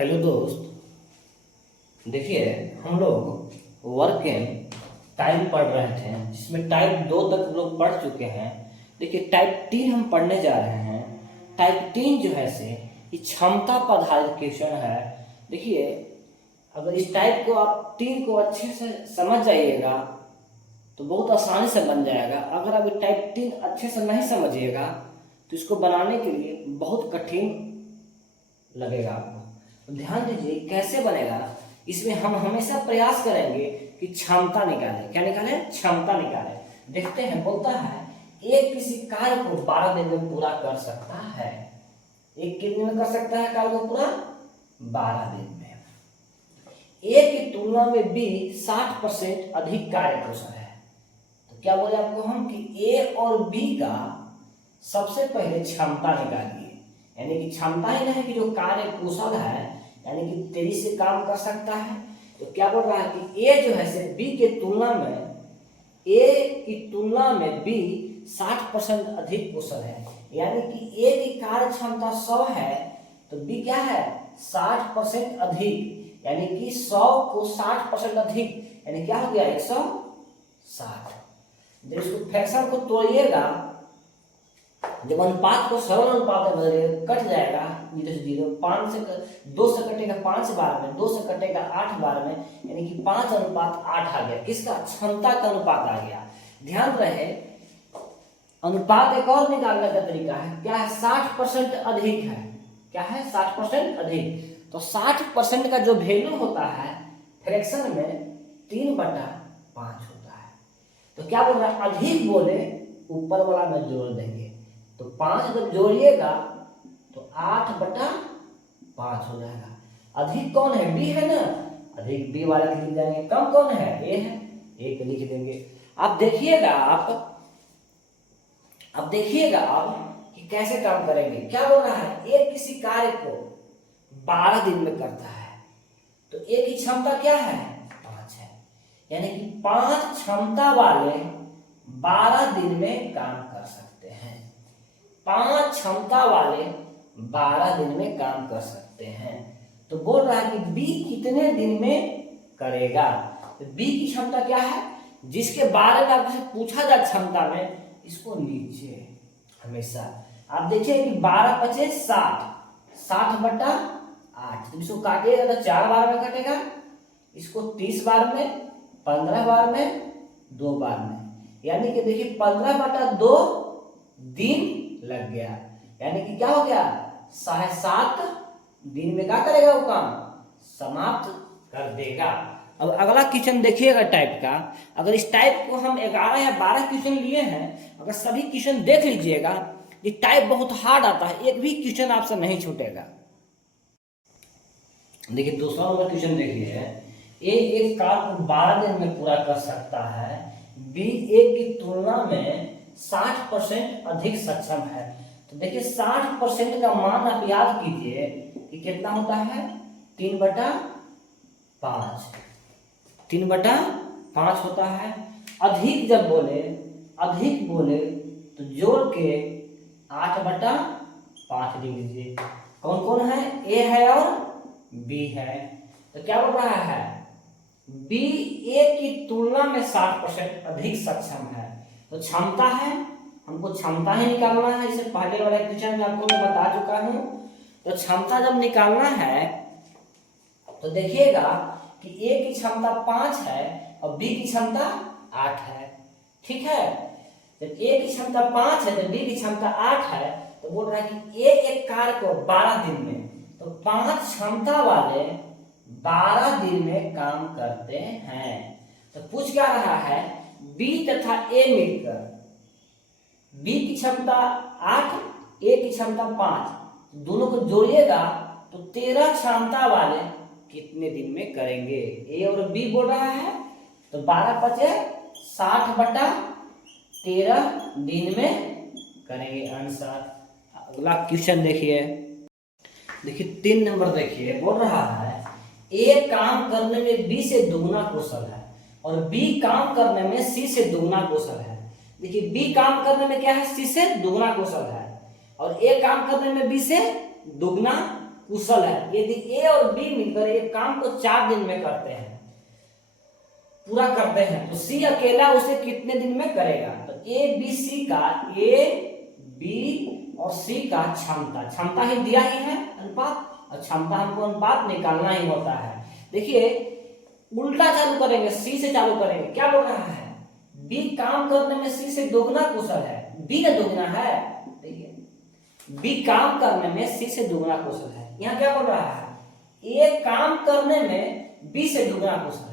Hello दोस्त, देखिए हम लोग वर्क एंड टाइम पढ़ रहे थे जिसमें टाइप 2 तक हम लोग पढ़ चुके हैं। देखिए टाइप 3 हम पढ़ने जा रहे हैं। टाइप 3 जो है से ये क्षमता पर आधारित क्वेश्चन है। देखिए अगर इस टाइप को आप 3 को अच्छे से समझ जाइएगा तो बहुत आसानी से बन जाएगा। अगर आप ये टाइप 3 अच्छे से नहीं समझिएगा तो इसको बनाने के लिए बहुत कठिन लगेगा आपको। तो ध्यान दीजिए कैसे बनेगा। इसमें हम हमेशा प्रयास करेंगे कि क्षमता निकालें। क्या निकालें? क्षमता निकालें। देखते हैं, बोलता है एक किसी कार्य को 12 दिन में पूरा कर सकता है। एक कितने में कर सकता है कार्य को पूरा? 12 दिन में। ए की तुलना में बी 60% अधिक कार्यकुशल है। तो क्या बोले आपको हम कि ए और बी का सबसे पहले क्षमता निकालिए। यानी कि क्षमता ही नहीं कि जो कार्य कुशल है, यानी कि तेजी से काम कर सकता है। तो क्या बोल रहा है कि ए जो है से बी के तुलना में, ए की तुलना में बी 60% अधिक कुशल है। यानी कि ए की कार्य क्षमता 100 है तो बी क्या है? 60% अधिक। यानी कि 100 को 60% अधिक, यानी क्या हो गया? 160। जब इसको फ्रैक्शन को तोड़िएगा, जब अनुपात को सरल अनुपात में बदलिएगा, कट जाएगा 0 से 0। 5 से 2 से कटेगा 5 बार में, 2 से कटेगा 8 बार में, यानी कि 5:8 आ गया। किसका? क्षमता का अनुपात आ गया। ध्यान रहे अनुपात एक और निकालने का तरीका है। क्या है? 60% अधिक है। क्या है? 60% अधिक। तो 60% का जो वैल्यू होता है फ्रैक्शन में 3/5 होता है। तो क्या बोल रहा है? अधिक बोले ऊपर वाला में जोड़ देंगे। तो 5 जब जोड़िएगा तो 8/5 हो जाएगा। अधिक कौन है? बी है ना। अधिक बी वाला लिख जाएंगे। कम कौन है? ए है। ए को लिख देंगे। आप देखिएगा अब देखिएगा आप कि कैसे काम करेंगे। क्या बोल रहा है? एक किसी कार्य को 12 दिन में करता है तो ए की क्षमता क्या है? 5 है। यानी कि 5 क्षमता वाले 12 दिन में काम कर सकते हैं। 5 क्षमता वाले 12 दिन में काम कर सकते हैं। तो बोल रहा है कि बी कितने दिन में करेगा। तो बी की क्षमता क्या है? जिसके बारे में आपसे पूछा जाए क्षमता में, इसको लीजिए हमेशा। आप देखिए कि 12×5 = 60, 60/8। तो इसको काटिएगा तो 4 बार में कटेगा, इसको 30 बार में, 15 बार में, 2 बार में। यानी कि देखिए 15/2 दिन लग गया। यानी कि क्या हो गया? 7.5 दिन में क्या करेगा वो काम? समाप्त कर देगा। अब अगला क्वेश्चन देखिएगा टाइप का। अगर इस टाइप को हम 11 या 12 क्वेश्चन लिए हैं, अगर सभी क्वेश्चन देख लीजिएगा, ये टाइप बहुत हार्ड आता है, एक भी क्वेश्चन आपसे नहीं छूटेगा। देखिए दूसरा वाला क्वेश्चन देखिए। ए एक कार्य को 12 दिन में पूरा कर सकता है, बी ए की तुलना में 60% अधिक सक्षम है। तो देखिए 60% का मान आप याद कीजिए कि कितना होता है? 3/5। 3/5 होता है। अधिक जब बोले, अधिक बोले तो जोड़ के 8/5 लिख लीजिए। कौन कौन है? ए है और बी है। तो क्या बोल रहा है? बी ए की तुलना में 60% अधिक सक्षम है। तो क्षमता है, हमको क्षमता ही निकालना है। इससे पहले वाले क्वेश्चन में आपको मैं बता चुका हूं। तो क्षमता जब निकालना है तो देखिएगा कि ए की क्षमता 5 है और बी की क्षमता 8 है। ठीक है? जब ए की क्षमता 5 है तो बी की क्षमता 8 है, तो बोल रहा है कि ए एक कार्य को 12 दिन में, तो 5 क्षमता वाले 12 दिन में काम करते हैं। तो पूछ क्या रहा है? बी तथा ए मिलकर, बी की क्षमता 8, ए की क्षमता 5, दोनों को जोड़िएगा तो 13 क्षमता वाले कितने दिन में करेंगे? ए और बी बोल रहा है। तो 12×5 = 60/13 दिन में करेंगे आंसर। अगला क्वेश्चन देखिए। देखिए 3 नंबर देखिए। बोल रहा है ए काम करने में बी से दुगना कुशल है और बी काम करने में सी से दुगना कुशल है। देखिए बी काम करने में क्या है? सी से दुगना कुशल है और ए काम करने में बी से दुगना कुशल है। यदि ए और बी मिलकर एक काम को 4 दिन में करते हैं, पूरा करते हैं, तो सी अकेला उसे कितने दिन में करेगा? तो ए बी सी का, ए बी और सी का क्षमता ही दिया ही है, अनुपात, और क्षमता हमको अनुपात निकालना ही होता है। देखिए उल्टा चालू करेंगे, सी से चालू करेंगे। क्या बोल रहा है? बी काम करने में सी से दोगुना कुशल है। बी का दोगुना है, देखिए बी काम करने में सी से दोगुना कुशल है। यहाँ क्या बोल रहा है? ए काम करने में बी से दोगुना कुशल है।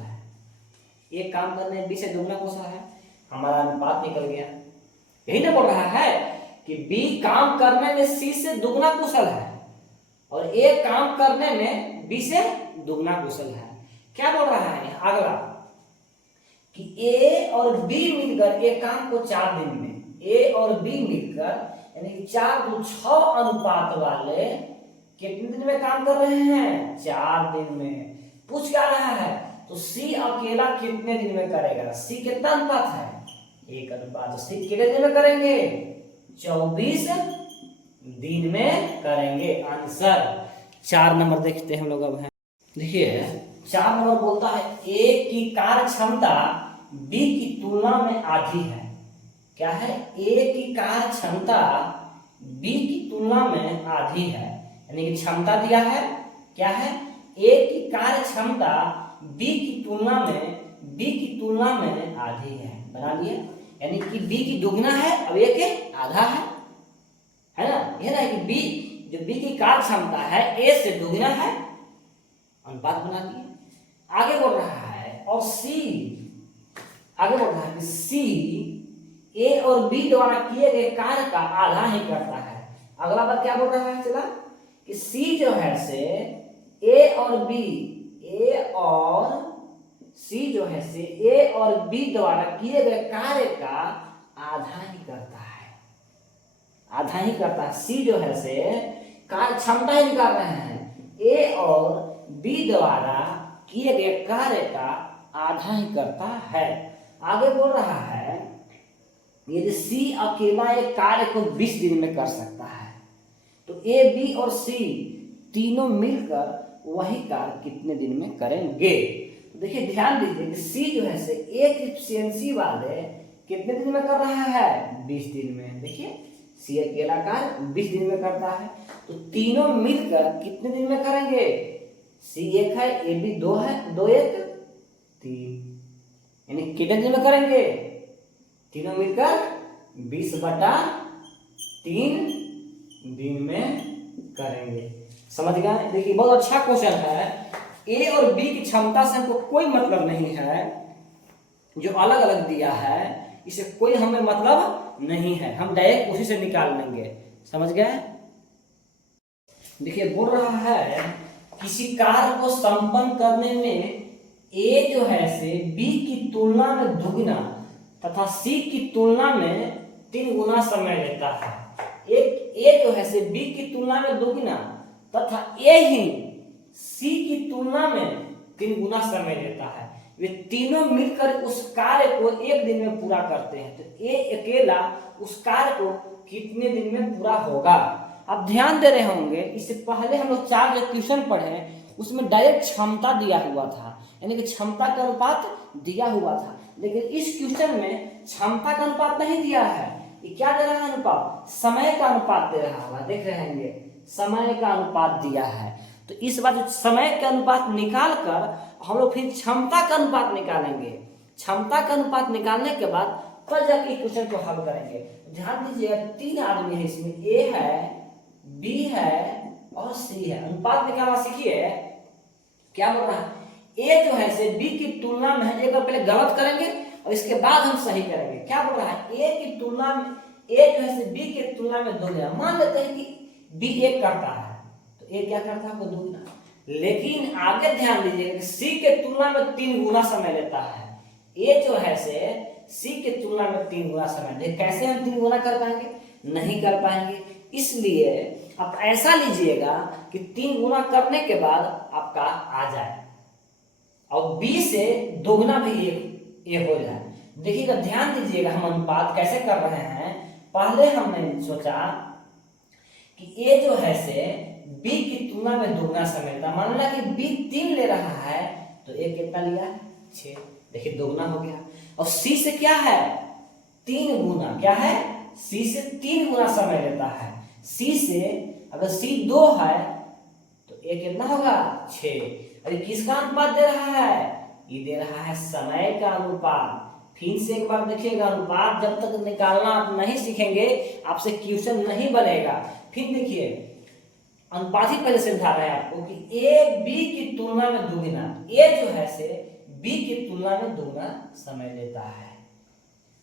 ए काम करने में बी से दोगुना कुशल है, हमारा अनुपात निकल गया। यही ना बोल रहा है कि बी काम करने में सी से दोगुना कुशल है और ए काम करने में बी से दोगुना कुशल है। क्या बोल रहा है अगला कि ए और बी मिलकर एक काम को 4 दिन में, ए और बी मिलकर यानी कि 4 2 6 अनुपात वाले कितने दिन में काम कर रहे हैं? 4 दिन में। पूछ क्या रहा है? तो सी अकेला कितने दिन में करेगा? सी कितना अनुपात है? 1 अनुपात। तो सी कितने दिन में करेंगे? 24 दिन में करेंगे। आंसर 4 नंबर देखते हैं हम लोग। अब है देखिए 4 नंबर बोलता है ए की कार्य क्षमता बी की तुलना में आधी है। क्या है? ए की कार्य क्षमता बी की तुलना में आधी है, यानी कि क्षमता दिया है। क्या है? ए की कार्य क्षमता बी की तुलना में आधी है। बना लिया, यानी कि बी की दुगना है अब ए के आधा है ना। यह ना कि बी जो बी की कार्य क्षमता है ए से दुगना है, अनुपात बना दिए। आगे बोल रहा है और सी, आगे बोल रहा है कि सी ए और बी द्वारा किए गए कार्य का आधा ही करता है। अगला बात क्या बोल रहा है? चला कि सी जो है से ए और सी जो है से ए और बी द्वारा किए गए कार्य का आधा ही करता है, आधा ही करता है। सी जो है से कार्य क्षमता ही निकाल रहे हैं, ए और बी द्वारा किए गए कार्य का आधा ही करता है। आगे बोल रहा है यदि सी अकेला एक कार्य को 20 दिन में कर सकता है तो ए बी और सी तीनों मिलकर वही कार्य कितने दिन में करेंगे? तो देखिए ध्यान दीजिए कि सी जो है से एक एफिशिएंसी वाले कितने दिन में कर रहा है? 20 दिन में। देखिए सी अकेला कार्य 20 दिन में करता है, तो तीनों मिलकर कितने दिन में करेंगे? सी 1 है, ए बी 2 है, 2 1 3, यानी कितने दिन में करेंगे? तीनों मिलकर 20/3 दिन में करेंगे। समझ गए? देखिए बहुत अच्छा क्वेश्चन है। ए और बी की क्षमता से हमको कोई मतलब नहीं है, जो अलग अलग दिया है इसे कोई हमें मतलब नहीं है, हम डायरेक्ट उसी से निकाल लेंगे। समझ गए? देखिए बोल रहा है किसी कार्य को संपन्न करने में ए जो है से बी की तुलना में दुगना तथा सी की तुलना में 3 गुना समय लेता है। एक ए जो है से बी की तुलना में दुगना तथा ए ही सी की तुलना में 3 गुना समय लेता है। वे तीनों मिलकर उस कार्य को 1 दिन में पूरा करते हैं, तो ए अकेला उस कार्य को कितने दिन में पूरा होगा? आप ध्यान दे रहे होंगे इससे पहले हम लोग 4 जो क्वेश्चन पढ़े उसमें डायरेक्ट क्षमता दिया हुआ था, यानी कि क्षमता का अनुपात दिया हुआ था। लेकिन इस क्वेश्चन में क्षमता का अनुपात नहीं दिया है। ये क्या दे रहा है? अनुपात, समय का अनुपात दे रहा होगा। देख रहे होंगे समय का अनुपात दिया है, तो इस बार समय का अनुपात निकाल कर हम लोग फिर क्षमता का अनुपात निकालेंगे। क्षमता का अनुपात निकालने के बाद तब जाके क्वेश्चन को हल करेंगे। ध्यान दीजिएगा 3 आदमी है इसमें, ए है, बी है और सी है। अनुपात निकालना सीखिए। क्या बोल रहा है? ए जो है से बी की तुलना में है, एक बार पहले गलत करेंगे और इसके बाद हम सही करेंगे। क्या बोल रहा है? ए की तुलना में, ए जो है से बी की तुलना में 2 गुना। मान लेते हैं कि बी 1 करता है तो ए क्या करता है? वो 2 गुना। लेकिन आगे ध्यान दीजिएगा कि सी के तुलना में 3 गुना समय लेता है। ए जो है से सी के तुलना में 3 गुना समय ले। कैसे हम 3 गुना कर पाएंगे? नहीं कर पाएंगे। इसलिए आप ऐसा लीजिएगा कि 3 गुना करने के बाद आपका आ जाए और बी से 2 गुना भी ये हो जाए। देखिएगा ध्यान दीजिएगा हम अनुपात कैसे कर रहे हैं। पहले हमने सोचा कि ए जो है से बी की तुलना में दुगना समय लेता है। मान ला कि बी 3 ले रहा है तो ए कितना लिया, 6। देखिए दोगुना हो गया। और सी से क्या है, 3 गुना, क्या है, सी से 3 गुना समय लेता है। सी से अगर सी 2 है तो ए कितना होगा, 6। अरे किसका अनुपात दे रहा है, ये दे रहा है समय का अनुपात। फिर से एक बार देखिएगा, अनुपात जब तक निकालना आप नहीं सीखेंगे आपसे क्वेश्चन नहीं बनेगा। फिर देखिए अनुपात ही पहले से समझा रहे हैं आपको कि ए बी की तुलना में दुगुना, ए जो है से बी की तुलना में दुगना समय लेता है।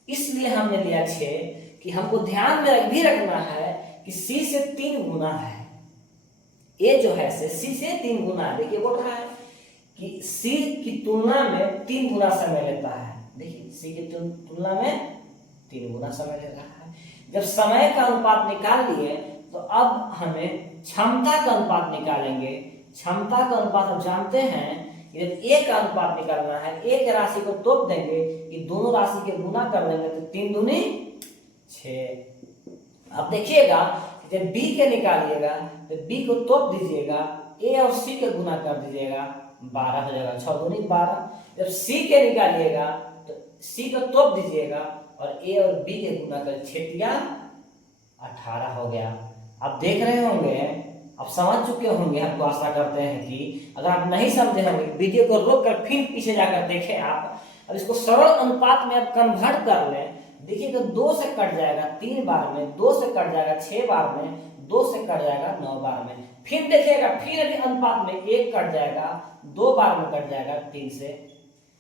इसलिए हमने लिया 6 कि हमको ध्यान में भी रखना है कि सी से 3 गुना है, ए जो है से सी से 3 गुना है। देखिए बोल रहा है कि सी की तुलना में 3 गुना समय लेता है। देखिए सी की तुलना में 3 गुना समय ले रहा है। जब समय का अनुपात निकाल लिए तो अब हमें क्षमता का अनुपात निकालेंगे। क्षमता का अनुपात हम जानते हैं, जब ए का अनुपात निकालना है, ए के राशि को तोप देंगे, कि दोनों राशि के गुना कर लेंगे तो 3 दूनी 6। अब देखिएगा जब बी के निकालिएगा तो बी को तोप दीजिएगा, ए और सी के गुना कर दीजिएगा, 12 हो जाएगा, 6 दूनी 12। जब सी के निकालिएगा तो सी को तोप दीजिएगा और ए और बी के गुना कर 6 18 हो गया। आप देख रहे होंगे, आप समझ चुके होंगे, हमको आशा करते हैं कि अगर आप नहीं समझे होंगे वीडियो को रोक कर फिर पीछे जाकर देखें आप। अब इसको सरल अनुपात में आप कन्वर्ट कर लें। देखिएगा 2 से कट जाएगा 3 बार में, 2 से कट जाएगा 6 बार में, 2 से कट जाएगा 9 बार में। फिर देखिएगा फिर अभी अनुपात में 1 कट जाएगा, 2 बार में कट जाएगा 3 से,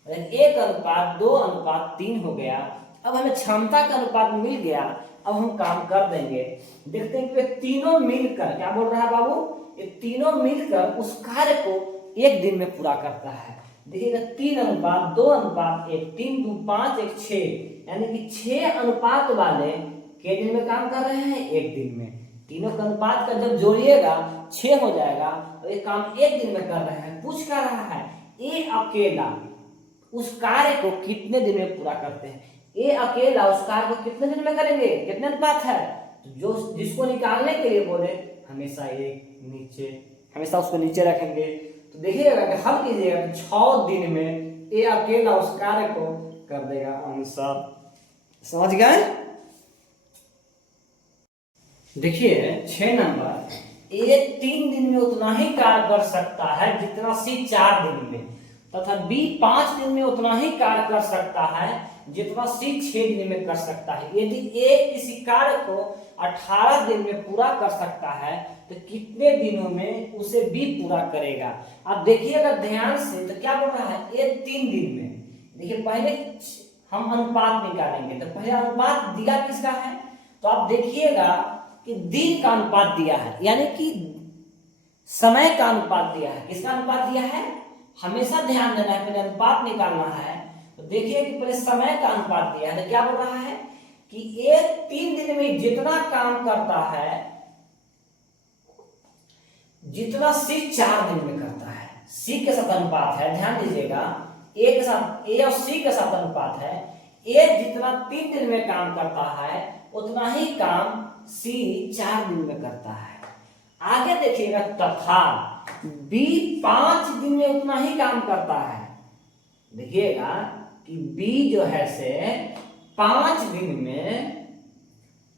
1 अनुपात 2 अनुपात 3 हो गया। अब हमें क्षमता का अनुपात मिल गया। अब हम काम कर देंगे। देखते हैं कि तीनों मिलकर, क्या बोल रहा है बाबू, ये तीनों मिलकर उस कार्य को 1 दिन में पूरा करता है। देखिएगा 3 अनुपात 2 अनुपात 1, 3 2 5 1 6, यानी कि 6 अनुपात वाले के दिन में काम कर रहे हैं, 1 दिन में। तीनों का अनुपात का जब जोड़िएगा 6 हो जाएगा, तो ये काम 1 दिन में कर रहे हैं। पूछ कर रहा है ए अकेला उस कार्य को कितने दिन में पूरा करते हैं। ए अकेला उस कार्य को कितने दिन में करेंगे, कितने अनुपात है, तो जो जिसको निकालने के लिए बोले हमेशा एक नीचे, हमेशा उसको नीचे रखेंगे। तो देखिएगा कि हल कीजिएगा तो 6 दिन में ए अकेला उस कार्य को कर देगा आंसर। समझ गए। देखिए 6 नंबर, ए 3 दिन में उतना ही कार्य कर सकता है जितना सी 4 दिन में, तथा बी 5 दिन में उतना ही कार्य कर सकता है जितना सी 6 दिन में कर सकता है। यदि ए किसी कार्य को 18 दिन में पूरा कर सकता है तो कितने दिनों में उसे बी पूरा करेगा। आप देखिएगा ध्यान से, तो क्या बोल रहा है, ए 3 दिन में। देखिए पहले हम अनुपात निकालेंगे, तो पहले अनुपात दिया किसका है, तो आप देखिएगा कि दिन का अनुपात दिया है, यानी कि समय का अनुपात दिया है। किसका अनुपात दिया है, हमेशा ध्यान देना है, पहले अनुपात निकालना है। तो देखिए कि पहले समय का अनुपात दिया है, तो क्या बोल रहा है कि ये 3 दिन में जितना काम करता है, जितना सी 4 दिन में करता है। सी के साथ अनुपात है, ध्यान दीजिएगा, ए के साथ, ए और सी के साथ अनुपात है। ए जितना 3 दिन में काम करता है उतना ही काम सी 4 दिन में करता है। आगे देखिएगा, तथा बी 5 दिन में उतना ही काम करता है। देखिएगा कि बी जो है से 5 दिन में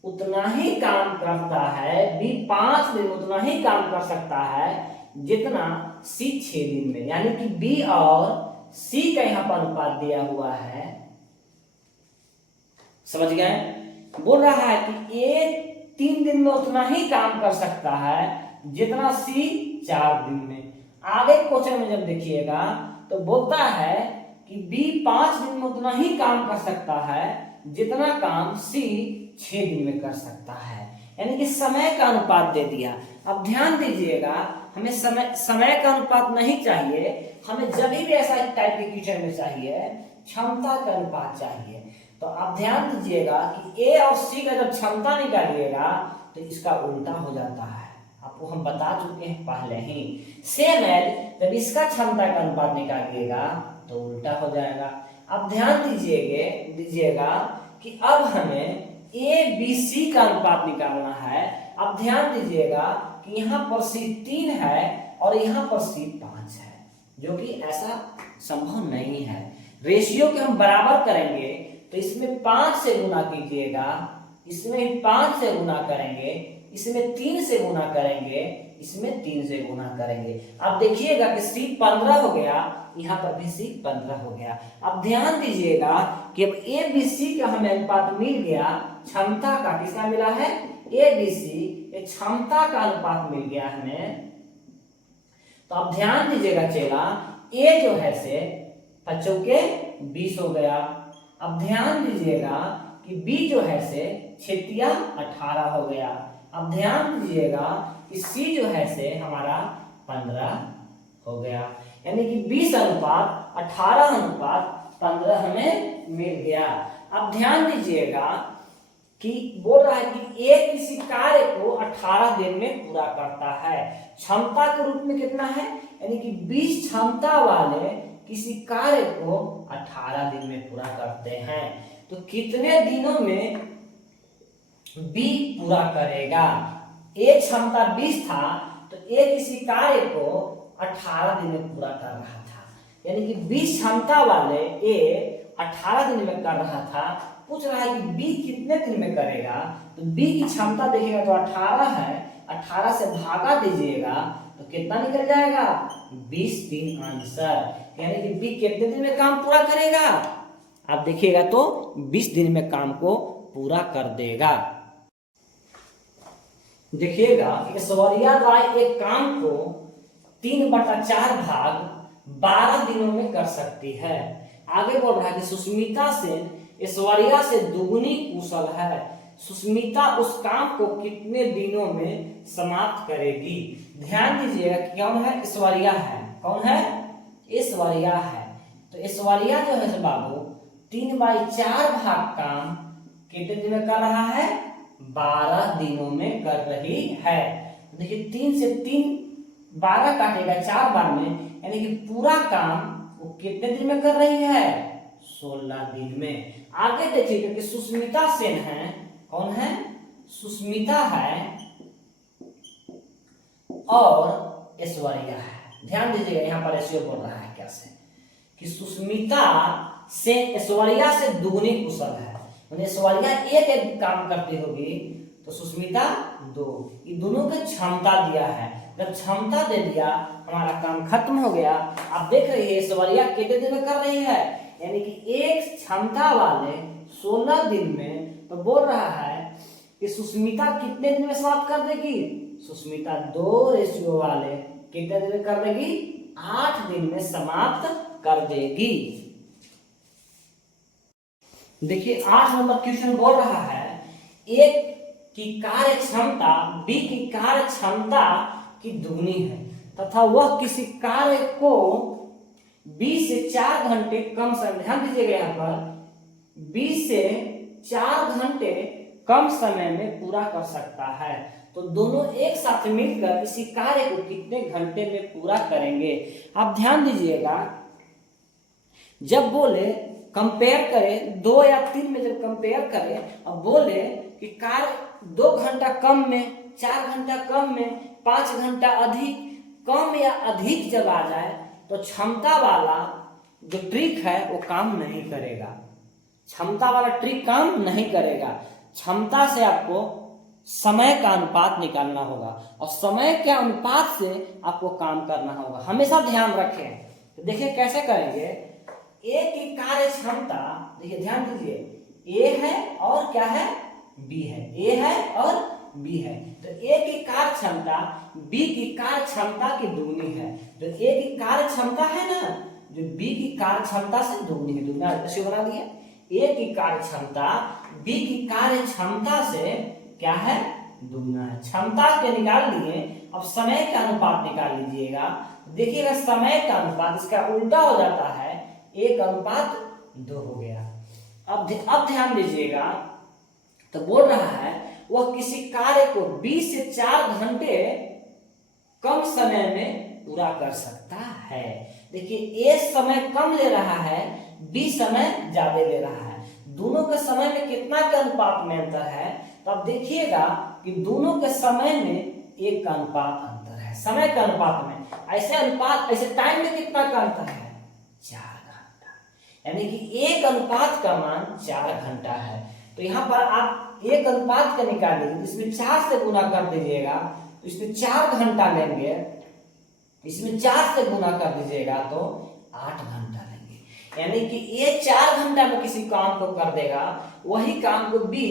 उतना ही काम करता है, बी 5 दिन में उतना ही काम कर सकता है जितना सी 6 दिन में, यानी कि बी और सी का यहाँ पर अनुपात दिया हुआ है। समझ गए। बोल रहा है कि ए 3 दिन में उतना ही काम कर सकता है जितना सी 4 दिन में। आगे क्वेश्चन में जब देखिएगा तो बोलता है कि बी 5 दिन में उतना ही काम कर सकता है जितना काम सी 6 दिन में कर सकता है, यानी कि समय का अनुपात दे दिया। अब ध्यान दीजिएगा, हमें समय का अनुपात नहीं चाहिए, हमें जब भी ऐसा टाइप के क्वेश्चन में चाहिए क्षमता का अनुपात चाहिए। तो आप ध्यान दीजिएगा कि ए और सी का जब क्षमता निकालिएगा तो इसका उल्टा हो जाता है, आपको हम बता चुके हैं पहले ही। सेम एज जब इसका क्षमता का अनुपात निकालिएगा तो उल्टा हो जाएगा। अब ध्यान दीजिएगा कि अब हमें ए बी सी का अनुपात निकालना है। अब ध्यान दीजिएगा कि यहाँ पर C 3 है और यहाँ पर C 5 है, जो कि ऐसा संभव नहीं है। रेशियो के हम बराबर करेंगे तो इसमें 5 से गुना कीजिएगा, इसमें 5 से गुना करेंगे, इसमें 3 से गुना करेंगे, इसमें 3 से गुना करेंगे। अब देखिएगा कि C 15 हो गया, यहाँ पर भी C 15 हो गया। अब ध्यान दीजिएगा कि अब ABC का हमें अनुपात मिल गया, क्षमता का, किसका मिला है? ABC, ये क्षमता का अनुपात मिल गया हमें। तो अब ध्यान दीजिएगा चेला, A जो है से 5 चौके 20 हो गया। अब ध्यान दीजिएगा कि B जो है से 6 18 हो गया। अब ध्यान दीजिएगा कि C जो है से हमारा 15 हो गया, यानी कि 20 अनुपात 18 अनुपात 15 हमें मिल गया। अब ध्यान दीजिएगा कि बोल रहा है कि एक किसी कार्य को 18 दिन में पूरा करता है। क्षमता के रूप में कितना है? यानी कि 20 क्षमता वाले किसी कार्य को 18 दिन में पूरा करते हैं। तो कितने दिनों में B पूरा करेगा? एक क्षमता 20 था तो एक किसी कार्य को 18 दिन में पूरा कर रहा था, यानी कि 20 क्षमता वाले A 18 दिन में कर रहा था। पूछ रहा है कि B कितने दिन में करेगा? तो B की क्षमता देखिएगा तो 18 है, 18 से भागा दीजिएगा तो कितना निकल जाएगा? 20 दिन आंसर, यानी कि B कितने दिन में काम पूरा करेगा? आप देखिएगा तो 20 दिन में काम को पूरा कर देगा। देखिएगा ऐश्वर्या द्वारा एक काम को 3/4 भाग 12 दिनों में कर सकती है। आगे बोल रहा है कि सुष्मिता सेन ऐश्वर्या से दुगनी कुशल है, सुष्मिता उस काम को कितने दिनों में समाप्त करेगी? ध्यान दीजिएगा कि कौन है? ऐश्वर्या है। कौन है? ऐश्वर्या है। तो ऐश्वर्या जो है बाबू 3/4 भाग काम कितने दिन में कर रहा है? 12 दिनों में कर रही है। देखिए 3 से 3 12 काटेगा 4 बार में, यानी कि पूरा काम वो कितने दिन में कर रही है? 16 दिन में। आगे देखिएगा कि सुष्मिता सेन है। कौन है? सुष्मिता है और ऐश्वर्या है। ध्यान दीजिएगा यहाँ पर ऐसे बोल रहा है कैसे कि सुष्मिता से ऐश्वर्या से दुगनी कुशल है, ऐश्वर्या एक काम करती होगी तो सुष्मिता 2। ये दोनों का क्षमता दिया है, जब क्षमता दे दिया हमारा काम खत्म हो गया। आप देख रही है ऐश्वर्या कितने दिन में कर रही है, यानी कि एक क्षमता वाले 16 दिन में। तो बोल रहा है कि सुष्मिता कितने दिन में समाप्त कर देगी? सुष्मिता 2 रेशियो वाले कितने दिन में कर देगी? 8 दिन में समाप्त कर देगी। देखिए 8 नंबर क्वेश्चन बोल रहा है एक की कार्य क्षमता B की कार्य क्षमता की दुगनी है तथा वह किसी कार्य को 20 से 4 घंटे कम समय, ध्यान दीजिएगा यहाँ पर 20 से 4 घंटे कम समय में पूरा कर सकता है। तो दोनों एक साथ मिलकर इसी कार्य को कितने घंटे में पूरा करेंगे? आप ध्यान दीजिएगा, जब बोले कंपेयर करें 2 या 3 में, जब कंपेयर करें अब बोले कि कार्य 2 घंटा कम में, 4 घंटा कम में, 5 घंटा अधिक, कम या अधिक जब आ जाए तो क्षमता वाला जो ट्रिक है वो काम नहीं करेगा। क्षमता वाला ट्रिक काम नहीं करेगा। क्षमता से आपको समय का अनुपात निकालना होगा और समय के अनुपात से आपको काम करना होगा। हमेशा ध्यान रखें। तो देखिए कैसे करेंगे। ए की कार्य क्षमता, देखिए ध्यान दीजिए, ए है और क्या है? बी है। ए है और बी है। तो ए की कार्य क्षमता बी की कार्य क्षमता की दुगनी है। जो ए की कार्य क्षमता है ना, जो बी की कार्य क्षमता से दुगनी है। दुगना ऐसे बना दिया। ए की कार्य क्षमता बी की कार्य क्षमता से क्या है? दुगना है। क्षमता के निकाल लिए। अब समय का अनुपात निकाल लीजिएगा। देखिएगा समय का अनुपात इसका उल्टा हो जाता है, 1:2 हो गया। अब ध्यान दीजिएगा, तो बोल रहा है वह किसी कार्य को 20 से 4 घंटे कम समय में पूरा कर सकता है। देखिए ए समय कम ले रहा है, बी समय ज्यादा ले रहा है। दोनों के समय में कितना के अनुपात में अंतर है? तो अब देखिएगा कि दोनों के समय में 1 का अनुपात अंतर है समय का अनुपात में। ऐसे अनुपात ऐसे टाइम में कितना का अंतर है? 4 घंटा, यानी कि 1 अनुपात का मान 4 घंटा है। तो यहाँ पर आप 1 अनुपात का निकाल लीजिए, इसमें 4 से गुना कर दीजिएगा तो इसमें 4 घंटा लेंगे, इसमें 4 से गुना कर दीजिएगा तो 8 घंटा लेंगे। यानी कि ये 4 घंटा में किसी काम को कर देगा, वही काम को भी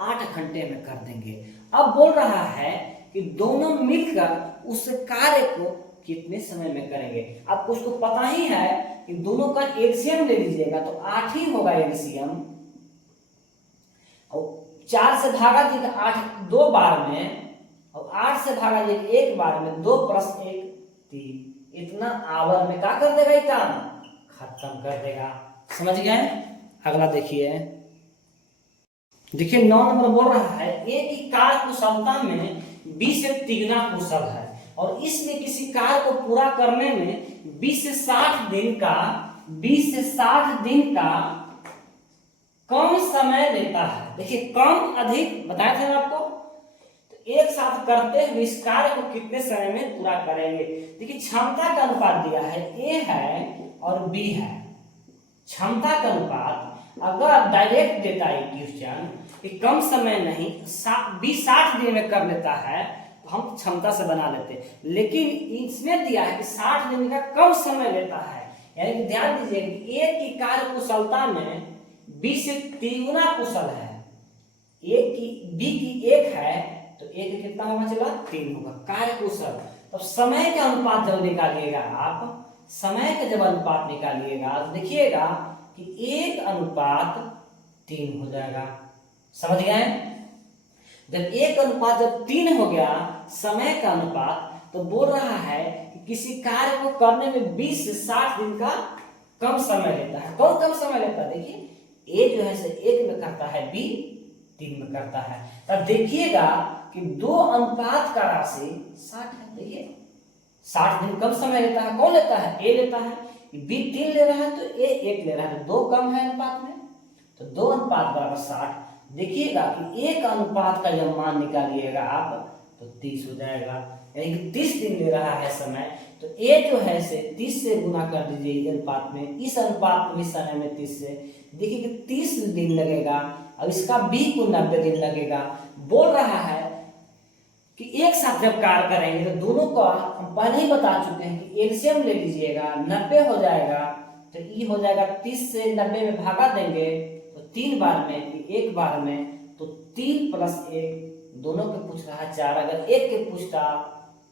8 घंटे में कर देंगे। अब बोल रहा है कि दोनों मिलकर उस कार्य को कितने समय में करेंगे। आपको उसको पता ही है कि दोनों का एलसीएम ले लीजिएगा तो 8 ही होगा एलसीएम, और 4 से भागा दीजिए 8 2 बार में, और 8 से भागा दीजिए 1 बार में, 2 + 1 3, इतना आवर में क्या कर देगा ये काम? खत्म कर देगा। समझ गए? अगला देखिए, 9 नंबर बोल रहा है ए की कार्य कुशलता में 20 से 3 कुशल है, और इसमें किसी कार्य को पूरा करने में 20 से 60 दिन का कम समय लेता है। देखिए कम अधिक बताया था आपको, तो एक साथ करते हुए इस कार्य को कितने समय में पूरा करेंगे। देखिए क्षमता का अनुपात दिया है, ए है और बी है। क्षमता का अनुपात अगर डायरेक्ट देता है क्वेश्चन कि कम समय नहीं 20-60 दिन में कर लेता है तो हम क्षमता से बना लेते हैं, लेकिन इसने दिया है कि 60 दिन का कम समय लेता है। यानी कि ध्यान दीजिए कि एक की कार्य कुशलता में 20 से 3 कुशल है, एक की बी की 1 है तो एक कितना होगा चला 3 होगा कार्य कुशल। तो समय का अनुपात जब निकालिएगा आप, समय का जब अनुपात निकालिएगा तो देखिएगा कि 1 अनुपात 3 हो जाएगा। समझ गए? जब 1 अनुपात जब 3 हो गया समय का अनुपात, तो बोल रहा है कि किसी कार्य को करने में 20 से 60 दिन का कम समय लेता है। कौन कम समय लेता है? देखिए ए जो है से 1 में करता है, बी 3 में करता है। तब देखिएगा कि 2 अनुपात का राशि 60 है। देखिए 60 दिन कम समय लेता है, कौन लेता है? ए लेता है। बी 3 ले रहा है तो ए 1 ले रहा है, तो 2 कम है अनुपात में, तो 2 अनुपात बराबर 60। देखिएगा कि 1 अनुपात का जब मान निकालिएगा आप तो 30 हो जाएगा, यानी कि 30 दिन ले रहा है समय। तो ए जो है से 30 से गुना कर दीजिए अनुपात में, इस अनुपात में इस समय में 30 से, देखिए कि 30 दिन लगेगा। अब इसका बी को 90 दिन लगेगा। बोल रहा है कि एक साथ जब कार्य करेंगे तो दोनों को हम पहले ही बता चुके हैं कि एलसीएम ले लीजिएगा, 90 हो जाएगा, तो ई हो जाएगा 30 से 90 में भागा देंगे तो 3 बार में, 1 बार में, तो 3 + 1, दोनों के पूछ रहा है 4, अगर 1 के पूछता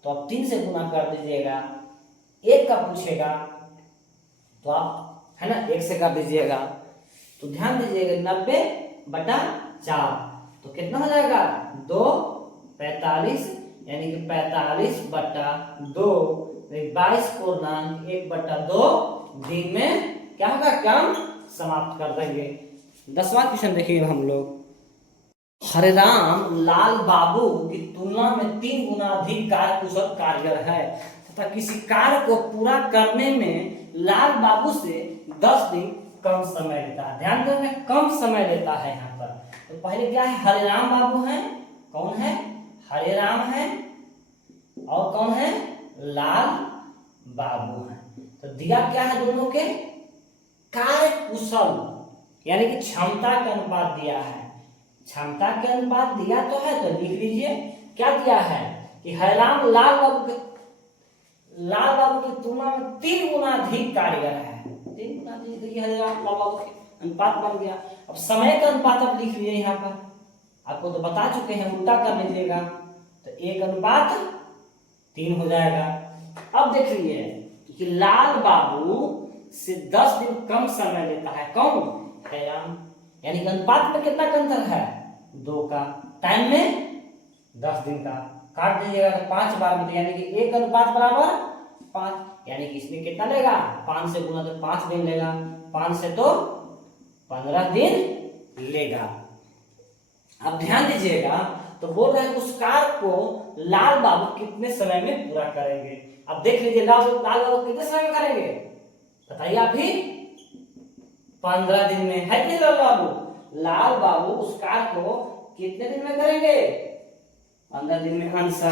तो आप 3 से गुना कर दीजिएगा, 1 का पूछेगा तो आप है ना 1 से कर दीजिएगा। तो ध्यान दीजिएगा 90/4 तो कितना हो जाएगा 2 45, यानी कि 45/2, 22 पूर्णांक 1/2 दिन में क्या होगा? काम समाप्त कर देंगे। 10वां क्वेश्चन देखिए हम लोग, हरिराम लाल बाबू की तुलना में 3 गुना अधिक कार्य कुशल कारीगर है तथा किसी कार्य को पूरा करने में लाल बाबू से 10 दिन कम समय लेता है। ध्यान देंगे कम समय लेता है यहाँ पर। तो पहले क्या है? हरिराम बाबू है, कौन है? हरिराम है, और कौन है? लाल बाबू है। तो दिया क्या है? दोनों के कार्य कुशल यानी कि क्षमता का अनुपात दिया है। क्षमता के अनुपात दिया तो है, तो लिख लीजिए क्या दिया है कि हरिराम लाल बाबू की तुलना में 3 गुना अधिक कारीगर है। 3 गुना अधिक, देखिए हरिराम लाल बाबू के अनुपात बन गया। अब समय का अनुपात आप लिख लीजिए, यहाँ पर आपको तो बता चुके हैं, उल्टा कर लीजिएगा तो 1/3 हो जाएगा। अब देख लीजिए कि लाल बाबू से 10 दिन कम समय लेता है, कौन? हरिराम। यानी कि अनुपात में कितना का अंतर है? 2 का, टाइम में 10 दिन का, काट दीजिएगा तो 5 बार में, यानी कि 1 अनुपात बराबर 5, यानी कि इसमें कितना लेगा? 5 से गुना तो 5 दिन लेगा, 5 से तो 15 दिन लेगा। अब ध्यान दीजिएगा, तो बोल रहे हैं उस कार्य को लाल बाबू कितने समय में पूरा करेंगे। अब देख लीजिए लाल बाबू कितने समय में करेंगे बताइए आप ही? 15 दिन में, है कि लाल बाबू? लाल बाबू उस कार्य को कितने दिन में करेंगे? 15 दिन में। आंसर